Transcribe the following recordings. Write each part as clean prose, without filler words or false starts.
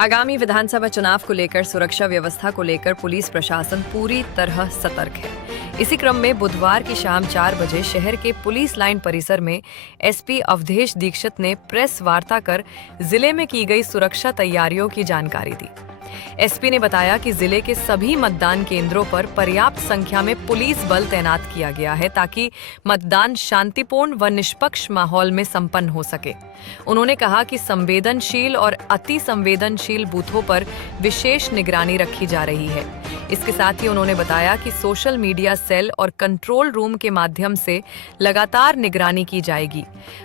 आगामी विधानसभा चुनाव को लेकर सुरक्षा व्यवस्था को लेकर पुलिस प्रशासन पूरी तरह सतर्क है। इसी क्रम में बुधवार की शाम 4 बजे शहर के पुलिस लाइन परिसर में एसपी अवधेश दीक्षित ने प्रेस वार्ता कर जिले में की गई सुरक्षा तैयारियों की जानकारी दी। एसपी ने बताया कि जिले के सभी मतदान केंद्रों पर पर्याप्त संख्या में पुलिस बल तैनात किया गया है ताकि मतदान शांतिपूर्ण व निष्पक्ष माहौल में संपन्न हो सके। उन्होंने कहा कि संवेदनशील और अति संवेदनशील बूथों पर विशेष निगरानी रखी जा रही है। इसके साथ ही उन्होंने बताया कि सोशल मीडिया सेल और कंट्रोल रूम के माध्यम से लगातार निगरानी की जाएगी।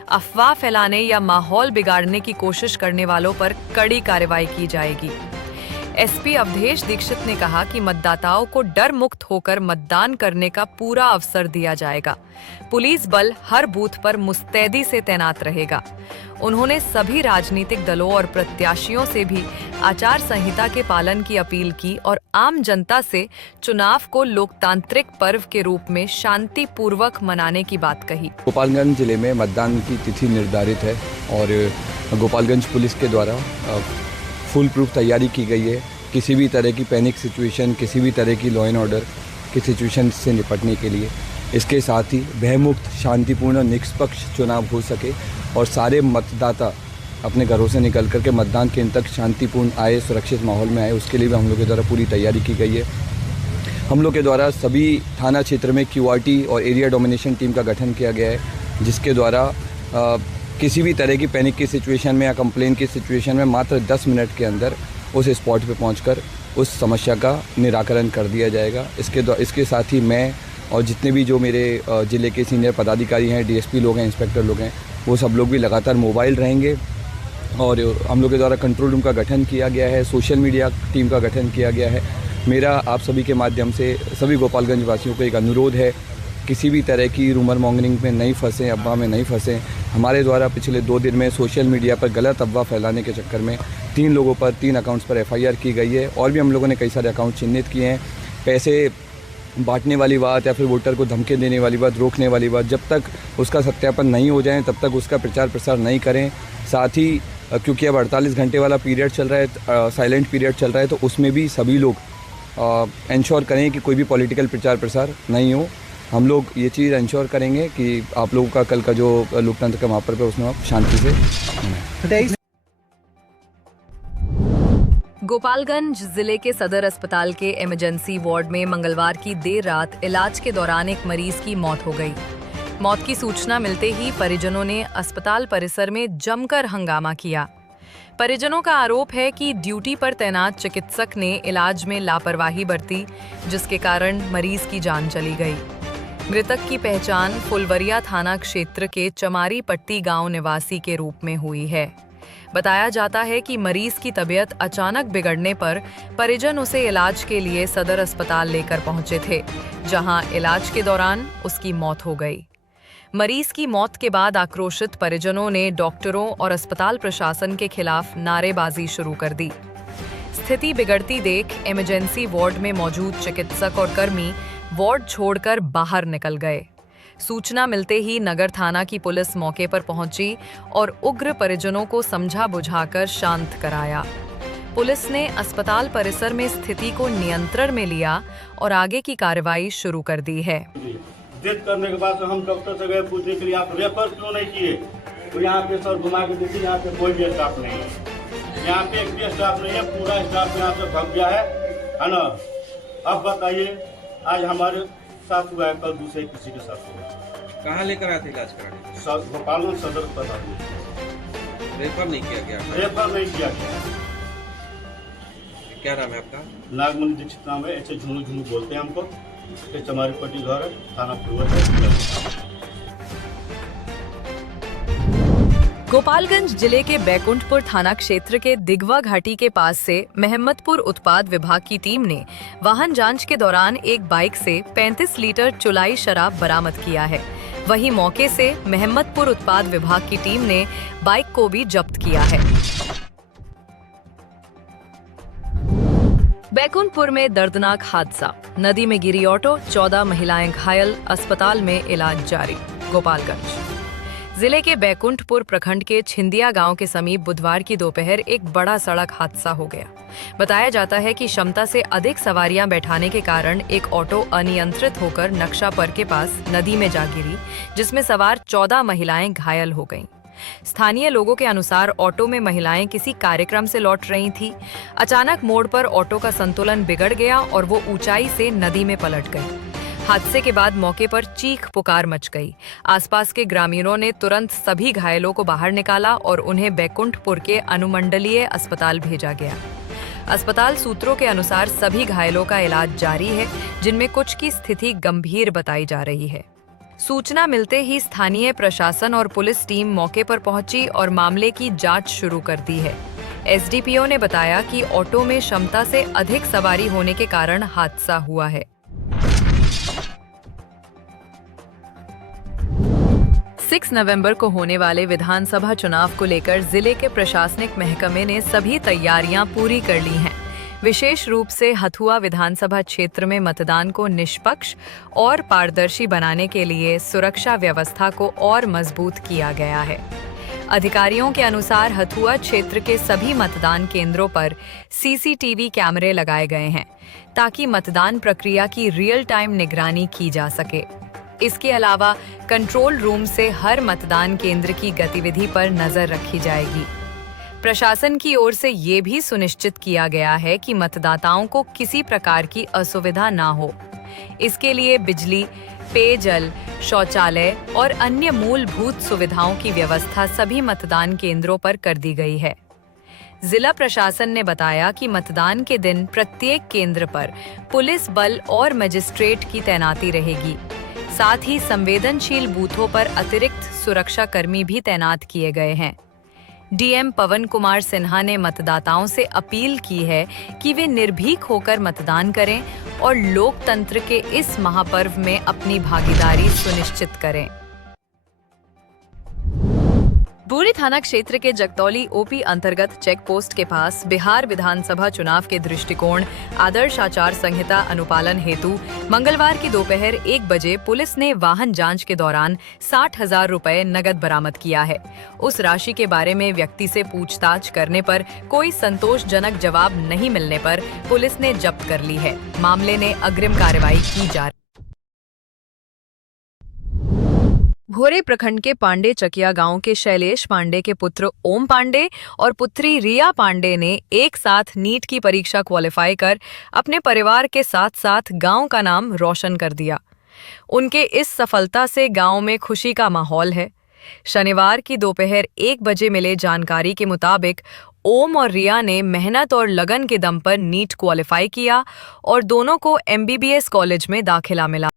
अफवाह फैलाने या माहौल बिगाड़ने की कोशिश करने वालों पर कड़ी कार्रवाई की जाएगी। एसपी अवधेश दीक्षित ने कहा कि मतदाताओं को डर मुक्त होकर मतदान करने का पूरा अवसर दिया जाएगा। पुलिस बल हर बूथ पर मुस्तैदी से तैनात रहेगा। उन्होंने सभी राजनीतिक दलों और प्रत्याशियों से भी आचार संहिता के पालन की अपील की और आम जनता से चुनाव को लोकतांत्रिक पर्व के रूप में शांतिपूर्वक मनाने की बात कही। गोपालगंज जिले में मतदान की तिथि निर्धारित है और गोपालगंज पुलिस के द्वारा फुल प्रूफ तैयारी की गई है। किसी भी तरह की पैनिक सिचुएशन, किसी भी तरह की लॉ एंड ऑर्डर की सिचुएशन से निपटने के लिए, इसके साथ ही भयमुक्त शांतिपूर्ण निष्पक्ष चुनाव हो सके और सारे मतदाता अपने घरों से निकल करके मतदान केंद्र तक शांतिपूर्ण आए, सुरक्षित माहौल में आए, उसके लिए भी हम लोग के द्वारा पूरी तैयारी की गई है। हम लोग के द्वारा सभी थाना क्षेत्र में QRT और एरिया डोमिनेशन टीम का गठन किया गया है, जिसके द्वारा किसी भी तरह की पैनिक की सिचुएशन में या कंप्लेन की सिचुएशन में मात्र 10 मिनट के अंदर उस स्पॉट पे पहुंचकर उस समस्या का निराकरण कर दिया जाएगा। इसके साथ ही मैं और जितने भी जो मेरे ज़िले के सीनियर पदाधिकारी हैं, DSP लोग हैं, इंस्पेक्टर लोग हैं, वो सब लोग भी लगातार मोबाइल रहेंगे। और हम लोग के द्वारा कंट्रोल रूम का गठन किया गया है, सोशल मीडिया टीम का गठन किया गया है। मेरा आप सभी के माध्यम से सभी गोपालगंज वासियों को एक अनुरोध है, किसी भी तरह की रूमर मॉन्गरिंग में नहीं फंसें, अफवाह में नहीं फंसें। हमारे द्वारा पिछले 2 दिन में सोशल मीडिया पर गलत अफवाह फैलाने के चक्कर में 3 लोगों पर 3 अकाउंट्स पर FIR की गई है और भी हम लोगों ने कई सारे अकाउंट चिन्हित किए हैं। पैसे बांटने वाली बात या फिर वोटर को धमकी देने वाली बात, रोकने वाली बात, जब तक उसका सत्यापन नहीं हो जाए तब तक उसका प्रचार प्रसार नहीं करें। साथ ही क्योंकि अब 48 घंटे वाला पीरियड चल रहा है, साइलेंट पीरियड चल रहा है, तो उसमें भी सभी लोग इंश्योर करें कि कोई भी पॉलिटिकल प्रचार प्रसार नहीं हो। हम लोग ये चीज़ इंश्योर करेंगे कि आप लोगों का कल का जो लोकतंत्र का महापर्व है उसमें आप शांति से। गोपालगंज जिले के सदर अस्पताल के इमरजेंसी वार्ड में मंगलवार की देर रात इलाज के दौरान एक मरीज की मौत हो गई। मौत की सूचना मिलते ही परिजनों ने अस्पताल परिसर में जमकर हंगामा किया। परिजनों का आरोप है कि ड्यूटी पर तैनात चिकित्सक ने इलाज में लापरवाही बरती, जिसके कारण मरीज की जान चली गई। मृतक की पहचान फुलवरिया थाना क्षेत्र के चमारी पट्टी गांव निवासी के रूप में हुई है। बताया जाता है कि मरीज की तबीयत अचानक बिगड़ने पर परिजन उसे इलाज के लिए सदर अस्पताल लेकर पहुंचे थे, जहां इलाज के दौरान उसकी मौत हो गई। मरीज की मौत के बाद आक्रोशित परिजनों ने डॉक्टरों और अस्पताल प्रशासन के खिलाफ नारेबाजी शुरू कर दी। स्थिति बिगड़ती देख इमरजेंसी वार्ड में मौजूद चिकित्सक और कर्मी वार्ड छोड़कर बाहर निकल गए। सूचना मिलते ही नगर थाना की पुलिस मौके पर पहुंची और उग्र परिजनों को समझा बुझाकर शांत कराया। पुलिस ने अस्पताल परिसर में स्थिति को नियंत्रण में लिया और आगे की कार्रवाई शुरू कर दी है। डेथ करने के बाद हम डॉक्टर से गए पूछने के लिए, आप रेफर क्यों नहीं किए? तो यहाँ पे सर घुमा के देखिए, यहाँ पे कोई भी स्टाफ नहीं है, यहाँ पे एक भी स्टाफ नहीं है, पूरा स्टाफ यहाँ से भाग गया है ना। अब बताइए, आज हमारे साथ हुआ है, कल दूसरे किसी के साथ हुआ। कहाँ लेकर आए थे इलाज कराने? गोपालगंज सदर अस्पताल। रेफर नहीं किया गया? रेफर नहीं किया गया। क्या नाम है आपका? नागमणि दीक्षित नाम है, ऐसे झुनू झुनू बोलते हैं हमको। चमारी पट्टी घर है, थाना फुलवरिया। गोपालगंज जिले के बैकुंठपुर थाना क्षेत्र के दिगवा घाटी के पास से महम्मदपुर उत्पाद विभाग की टीम ने वाहन जांच के दौरान एक बाइक से 35 लीटर चुलाई शराब बरामद किया है। वहीं मौके से महम्मदपुर उत्पाद विभाग की टीम ने बाइक को भी जब्त किया है। बैकुंठपुर में दर्दनाक हादसा, नदी में गिरी ऑटो, 14 महिलाएं घायल, अस्पताल में इलाज जारी। गोपालगंज जिले के बैकुंठपुर प्रखंड के छिंदिया गांव के समीप बुधवार की दोपहर एक बड़ा सड़क हादसा हो गया। बताया जाता है कि क्षमता से अधिक सवारियां बैठाने के कारण एक ऑटो अनियंत्रित होकर नक्शापर के पास नदी में जा गिरी, जिसमें सवार 14 महिलाएं घायल हो गईं। स्थानीय लोगों के अनुसार ऑटो में महिलाएं किसी कार्यक्रम से लौट रही थीं। अचानक मोड़ पर ऑटो का संतुलन बिगड़ गया और वो ऊंचाई से नदी में पलट गई। हादसे के बाद मौके पर चीख पुकार मच गई। आसपास के ग्रामीणों ने तुरंत सभी घायलों को बाहर निकाला और उन्हें बैकुंठपुर के अनुमंडलीय अस्पताल भेजा गया। अस्पताल सूत्रों के अनुसार सभी घायलों का इलाज जारी है, जिनमें कुछ की स्थिति गंभीर बताई जा रही है। सूचना मिलते ही स्थानीय प्रशासन और पुलिस टीम मौके पर पहुंची और मामले की जांच शुरू कर दी है। एसडीपीओ ने बताया कि ऑटो में क्षमता से अधिक सवारी होने के कारण हादसा हुआ है। 6 नवंबर को होने वाले विधानसभा चुनाव को लेकर जिले के प्रशासनिक महकमे ने सभी तैयारियां पूरी कर ली हैं। विशेष रूप से हथुआ विधानसभा क्षेत्र में मतदान को निष्पक्ष और पारदर्शी बनाने के लिए सुरक्षा व्यवस्था को और मजबूत किया गया है। अधिकारियों के अनुसार हथुआ क्षेत्र के सभी मतदान केंद्रों पर सीसीटीवी कैमरे लगाए गए हैं, ताकि मतदान प्रक्रिया की रियल टाइम निगरानी की जा सके। इसके अलावा कंट्रोल रूम से हर मतदान केंद्र की गतिविधि पर नजर रखी जाएगी। प्रशासन की ओर से ये भी सुनिश्चित किया गया है कि मतदाताओं को किसी प्रकार की असुविधा ना हो। इसके लिए बिजली, पेयजल, शौचालय और अन्य मूलभूत सुविधाओं की व्यवस्था सभी मतदान केंद्रों पर कर दी गई है। जिला प्रशासन ने बताया कि मतदान के दिन प्रत्येक केंद्र पर पुलिस बल और मजिस्ट्रेट की तैनाती रहेगी। साथ ही संवेदनशील बूथों पर अतिरिक्त सुरक्षा कर्मी भी तैनात किए गए हैं। डीएम पवन कुमार सिन्हा ने मतदाताओं से अपील की है कि वे निर्भीक होकर मतदान करें और लोकतंत्र के इस महापर्व में अपनी भागीदारी सुनिश्चित करें। बुरी थाना क्षेत्र के जगतौली ओपी अंतर्गत चेक पोस्ट के पास बिहार विधानसभा चुनाव के दृष्टिकोण आदर्श आचार संहिता अनुपालन हेतु मंगलवार की दोपहर 1 बजे पुलिस ने वाहन जांच के दौरान 60,000 रुपए नगद बरामद किया है। उस राशि के बारे में व्यक्ति से पूछताछ करने पर कोई संतोषजनक जवाब नहीं मिलने पर पुलिस ने जब्त कर ली है। मामले ने अग्रिम कार्रवाई की जा रही है। भोरे प्रखंड के पांडे चकिया गांव के शैलेश पांडे के पुत्र ओम पांडे और पुत्री रिया पांडे ने एक साथ नीट की परीक्षा क्वालिफाई कर अपने परिवार के साथ साथ गांव का नाम रोशन कर दिया। उनके इस सफलता से गांव में खुशी का माहौल है। शनिवार की दोपहर 1 बजे मिले जानकारी के मुताबिक ओम और रिया ने मेहनत और लगन के दम पर नीट क्वालिफाई किया और दोनों को MBBS कॉलेज में दाखिला मिला।